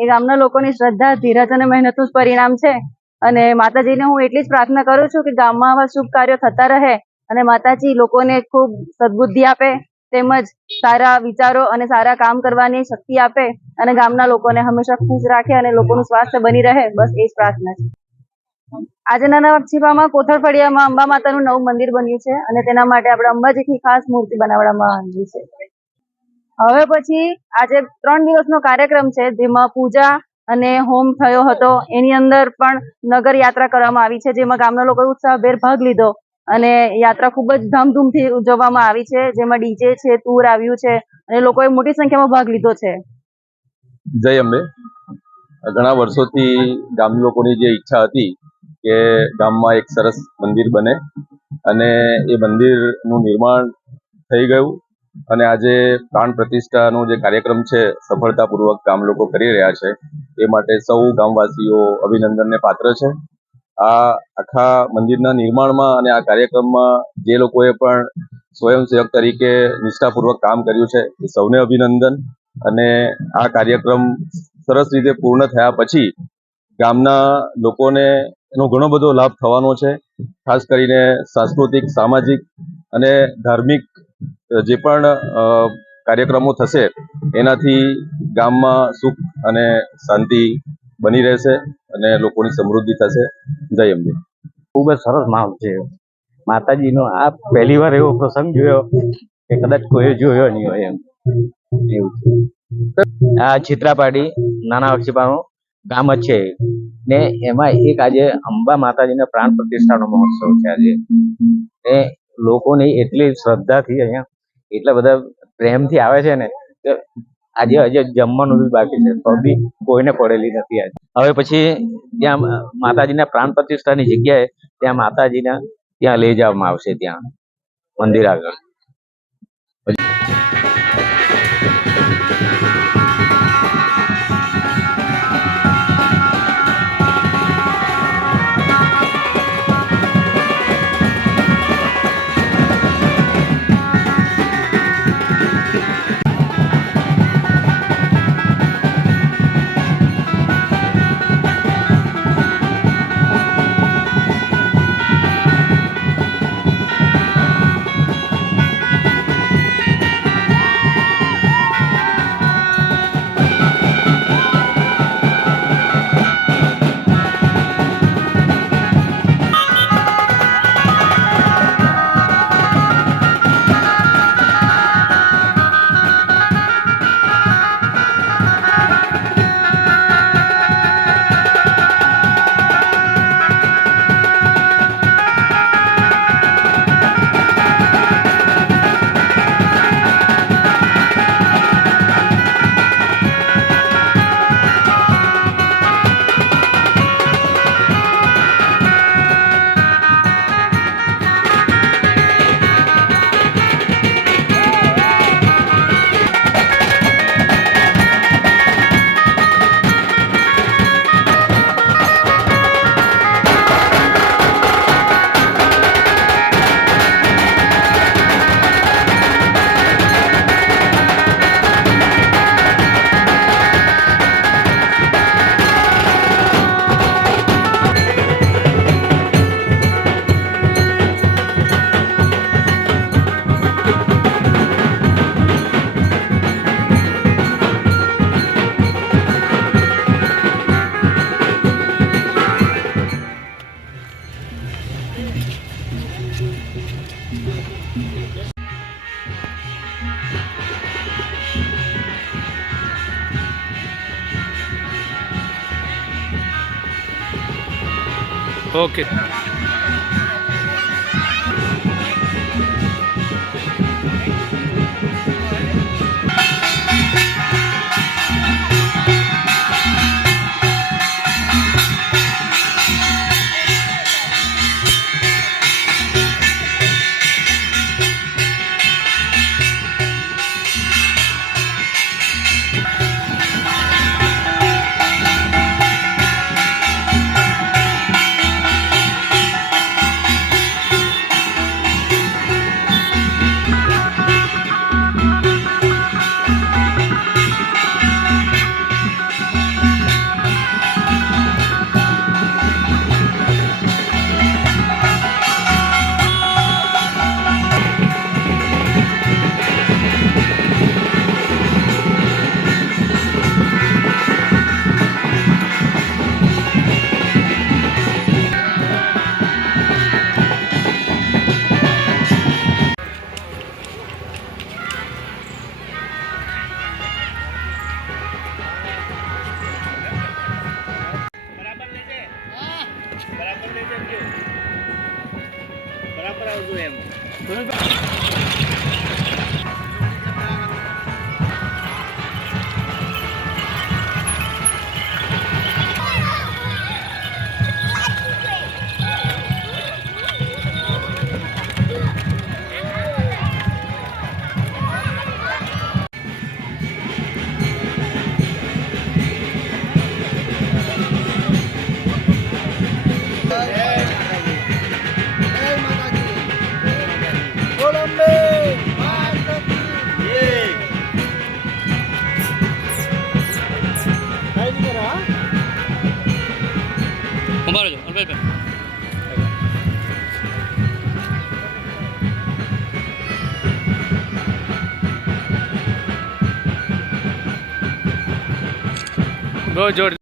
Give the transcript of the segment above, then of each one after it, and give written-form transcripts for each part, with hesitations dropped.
એ ગામના લોકોની શ્રદ્ધા, ધીરજ અને મહેનતનું જ પરિણામ છે. અને માતાજીને હું એટલી જ પ્રાર્થના કરું છું કે ગામમાં આવા શુભ કાર્યો થતા રહે અને માતાજી લોકોને ખૂબ સદબુદ્ધિ આપે, તેમજ સારા વિચારો અને સારા કામ કરવાની શક્તિ આપે અને ગામના લોકોને હંમેશા ખુશ રાખે અને લોકોનું સ્વાસ્થ્ય બની રહે. બસ એ જ પ્રાર્થના છે. આજે નાના વાઘછીપામાં કોથળ ફળિયામાં અંબા માતાનું નવું મંદિર બન્યું છે અને તેના માટે આપણે અંબાજીથી ખાસ મૂર્તિ બનાવવામાં આવી છે. હવે પછી આજે 3 દિવસનો કાર્યક્રમ છે, જેમાં પૂજા અને હોમ થયો હતો. એની અંદર પણ નગર યાત્રા કરવામાં આવી છે, જેમાં ગામના લોકોએ ઉત્સાહભેર ભાગ લીધો અને યાત્રા ખૂબ જ ધામધૂમથી ઉજવવામાં આવી છે, જેમાં ડીજે છે, ટૂર આવ્યું છે અને લોકોએ મોટી સંખ્યામાં ભાગ લીધો છે. જય અંબે. ઘણા વર્ષોથી ગામ લોકોની જે ઈચ્છા હતી કે ગામમાં એક સરસ મંદિર બને અને એ મંદિરનું નિર્માણ થઈ ગયું અને આજે પ્રાણ પ્રતિષ્ઠાનો જે કાર્યક્રમ છે સફળતાપૂર્વક ગામ લોકો કરી રહ્યા છે. એ માટે સૌ ગામવાસીઓ અભિનંદનને પાત્ર છે. આ આખા મંદિરના નિર્માણમાં અને આ કાર્યક્રમમાં જે લોકોએ પણ સ્વયંસેવક તરીકે નિષ્ઠાપૂર્વક કામ કર્યું છે એ સૌને અભિનંદન. અને આ કાર્યક્રમ સરસ રીતે પૂર્ણ થયા પછી ગામના લોકોને એનો ઘણો બધો લાભ થવાનો છે. ખાસ કરીને સાંસ્કૃતિક, સામાજિક અને ધાર્મિક જે પણ કાર્યક્રમો થશે એનાથી ગામમાં સુખ અને શાંતિ બની રહેશે અને લોકોની સમૃદ્ધિ થશે. જય અંબે. ખૂબ જ સરસ માહોલ છે. માતાજીનો આ પહેલી વાર એવો પ્રસંગ જોયો કે કદાચ કોઈ જોયો નહીં હોય એમ એવું છે. આ ચિત્રાપાડી નાના વાઘછીપાનું ગામ જ છે ને એમાં એક આજે અંબા માતાજીના પ્રાણ પ્રતિષ્ઠાનો મહોત્સવ છે આજે. ને લોકોની એટલી શ્રદ્ધાથી અહીંયા એટલા બધા પ્રેમથી આવે છે ને કે આજે હજી જમવાનું બી બાકી છે તો બી કોઈને પડેલી નથી આજે. હવે પછી ત્યાં માતાજીના પ્રાણ પ્રતિષ્ઠાની જગ્યાએ ત્યાં માતાજીના ત્યાં લઈ જવામાં આવશે, ત્યાં મંદિર આગળ. ઓકે. હતું એમ. ઉભા રહેજો અલ્પેશભાઈ. બહુ જોર.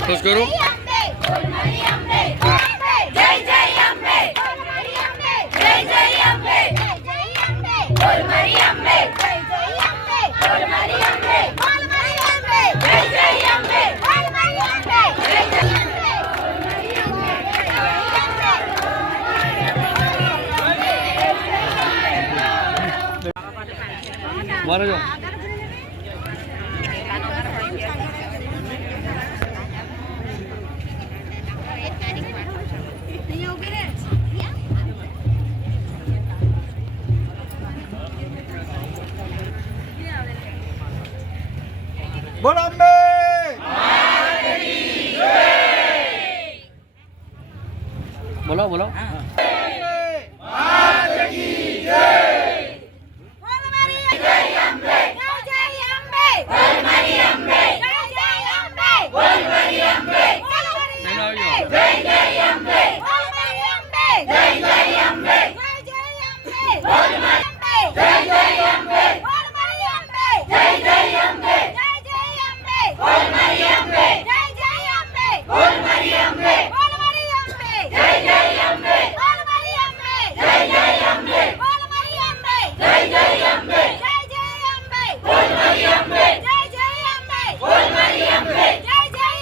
ખુશ કરો. મારો જો બોલો અંબે બોલો બોલો.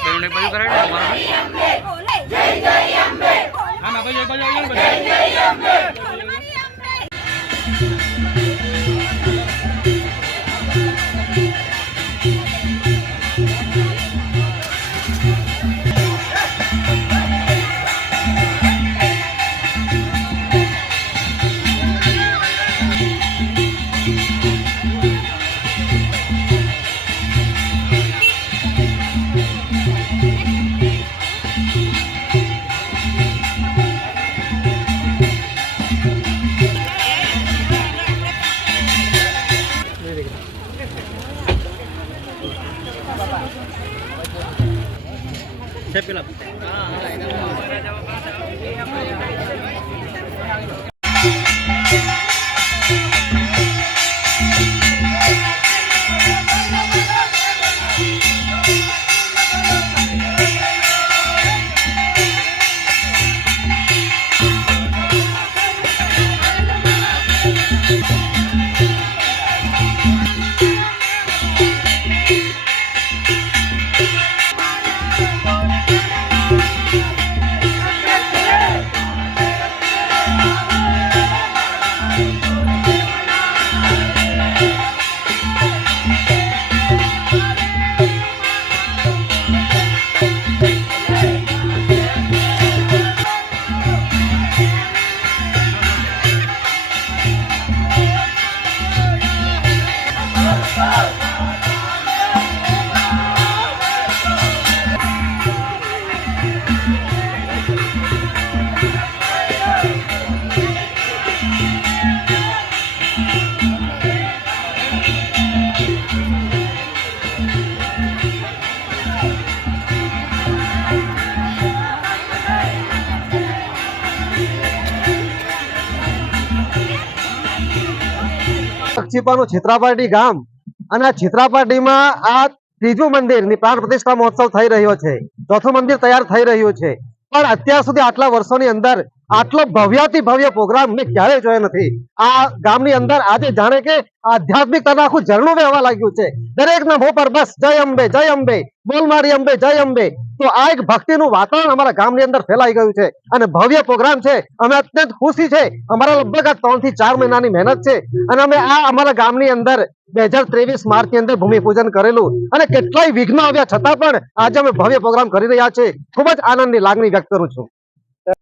બેનને બધું કરાવી દો મારા. હા ના બાજુ બાજુ આવી જાઓ. છે પેલા અક્ષીપાનું છેત્રાપાટી ગામ અને આ છેત્રાપાટીમાં આ ત્રીજું મંદિરની પ્રાણ પ્રતિષ્ઠા મહોત્સવ થઈ રહ્યો છે, ચોથું મંદિર તૈયાર થઈ રહ્યું છે, પણ અત્યાર સુધી આટલા વર્ષોની અંદર આટલો ભવ્યાતિ ભવ્ય પ્રોગ્રામ મેં ક્યારેય જોયો નથી. આ ગામની અંદર આજે જાણે કે આધ્યાત્મિકતાનું આખું ઝરણું વહેવા લાગ્યું છે. દરેકના મોં પર બસ જય અંબે, બોલ મારી અંબે, જય અંબે. તો આ એક ભક્તિનું વાતાવરણ અમારા ગામની અંદર ફેલાઈ ગયું છે અને ભવ્ય પ્રોગ્રામ છે. અમે અત્યંત ખુશી છે. અમારા લગભગ આ 3 થી 4 મહિનાની મહેનત છે અને અમે આ અમારા ગામની અંદર 2023 માર્ચની અંદર ભૂમિપૂજન કરેલું અને કેટલાય વિઘ્નો આવ્યા છતાં પણ આજે અમે ભવ્ય પ્રોગ્રામ કરી રહ્યા છે. ખૂબ જ આનંદની લાગણી વ્યક્ત કરું છું.